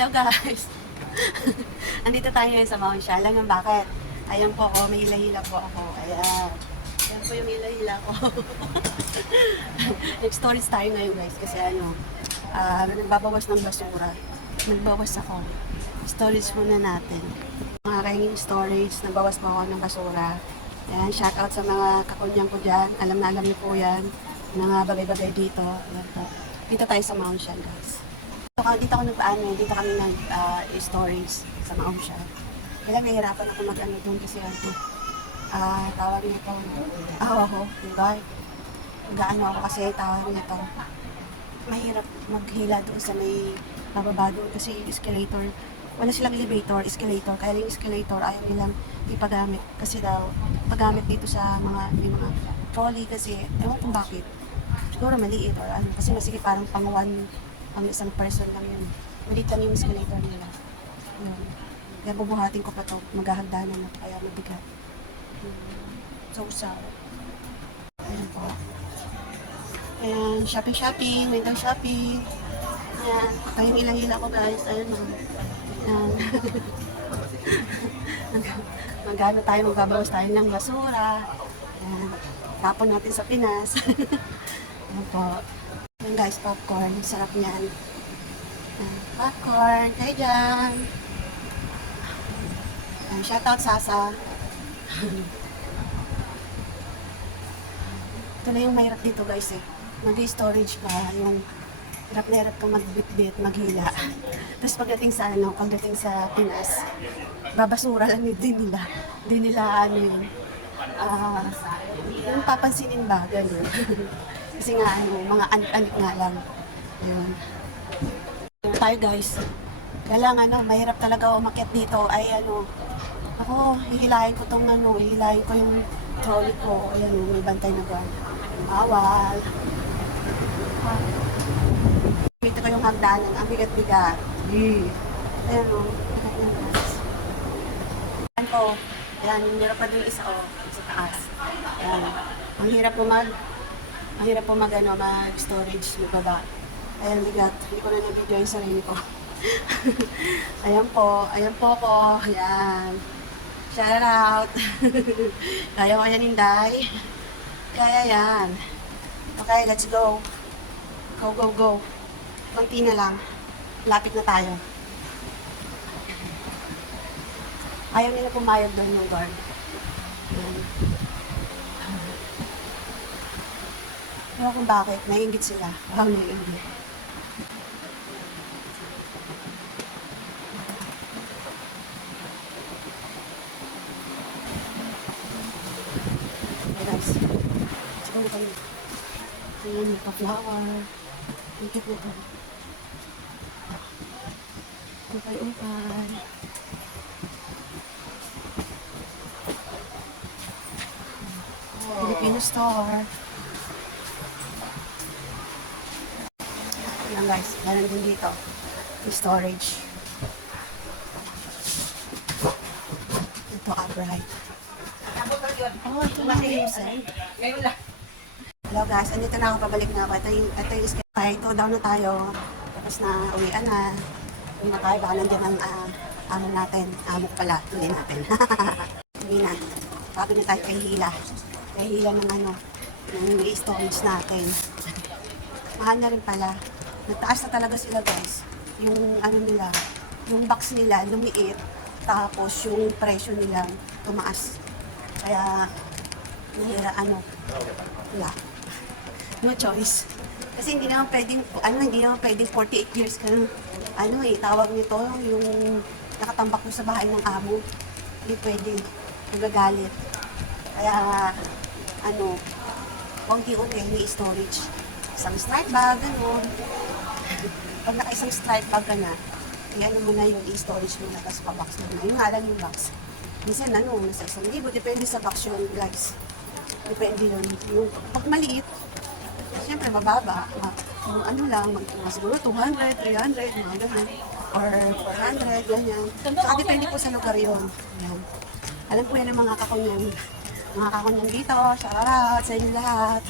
Hello guys! Andito tayo ngayon sa Mount Siya. Alam nga bakit? Ayan po ako, may hila-hila po ako. Ayan. Ayan po yung hila-hila ko. Nag-stories tayo ngayon guys kasi nagbabawas ng basura. Nagbawas ako. Storage muna natin. Mga kahingin storage, nagbawas po ako ng basura. Ayan, shout out sa mga kakunyang ko dyan. Alam na alam niyo po yan. Mga bagay-bagay dito. Ayan po. Dito tayo sa Mount Siya guys. Dito ako dito kami nag-stories sa Mount Siya. Kaya nahihirapan ako mag-ano doon kasi tawag nito. Diba? Gaano ako kasi tawag nito. Mahirap maghila doon sa may bababa doon kasi yung escalator. Wala silang elevator, escalator. Kaya yung escalator ayaw nilang ipagamit. Kasi daw, pagamit dito sa may mga trolley kasi, ewan kung bakit. Siguro maliit or ano. Kasi masigit parang pang isang person lang yun. Maliit lang yung escalator nila. Yun. Kaya bubuhatin ko pa to. Maghahagdanan na kaya mabigat. So. Ayan po. Ayan, shopping, window shopping. Ayan, kayong ilang hila ko guys. Ayan o. Ayan. Magano tayo, magbabawas tayo ng basura. Ayan. Tapon natin sa Pinas. Ayan po. Ayan guys, popcorn. Sarap niyan. Popcorn. Kayo dyan. Shoutout Sasa. Ito na yung mahirap dito guys eh. Mag-storage ka. Yung hirap na hirap kang magbitbit, maghila. Tapos pagdating sa Pinas, babasura lang din nila. Hindi nila yung papansinin ba, gano'n. Kasi nga mga anik nga lang. Ayun. Tayo guys. Kaya lang mahirap talaga umakyat dito ay hihilahin ko hihilahin ko yung trolley ko. Ayan may bantay na ba. Bawal. Dito ko yung hagdanan, ang bigat-bigat. Ayan bigat yan guys. Ayan po. Ayan, meron pa dun isa sa taas. Ayan. Ang hirap po mag-storage na baba. Ayan, bigat. Hindi ko na na-video yung sarili ko. Ayan po ko. Ayan. Shout out. Kaya ko yan, Inday. Kaya yan. Okay, let's go. Go. Konti na lang. Lapit na tayo. Ayaw nila pumayag doon yung guard. Ayan. Pero kung bakit, naiingit sila. Wow, naiingit. Okay guys, siguro kami. Ayan, may pa-flower. Ikit na ito. Upay. Filipino store. Ayan guys, meron din dito. Yung storage. Ito, upright. Ito na yung side. Hello guys, andito na ako, pabalik na ako. Ito yung schedule. Ito down na tayo. Tapos na uwian na. Uwi na tayo, baka nandiyan ang amo natin. Amo ko pala, tuloy natin. Uwi na. Bago na tayo kay hila. Kay hila ng storage natin. Mahal na rin pala. Nagtaas na talaga sila guys. Yung yung box nila lumiit. Tapos yung presyo nila tumaas. Kaya wala. No choice. Kasi hindi naman pwedeng 48 years ka tawag nito, yung nakatambak mo sa bahay ng amo. Hindi pwede. Magagalit. Kaya, unti-unti may storage. Isang stripe bag, Pag naka-isang stripe bag ka na, mo na yung i-storage mo na, tapos pa-box mo na. Yung nga lang yung box. Minsan, nasa 1,000. Depende sa box yun, guys. Depende yun. Yung pag maliit, siyempre mababa. Siguro 200, 300, mga ganun. Or 400, ganyan. Saka depende po sa lugar yun. Yan. Alam po yan ang mga kakunyang dito. Shout out sa inyo lahat.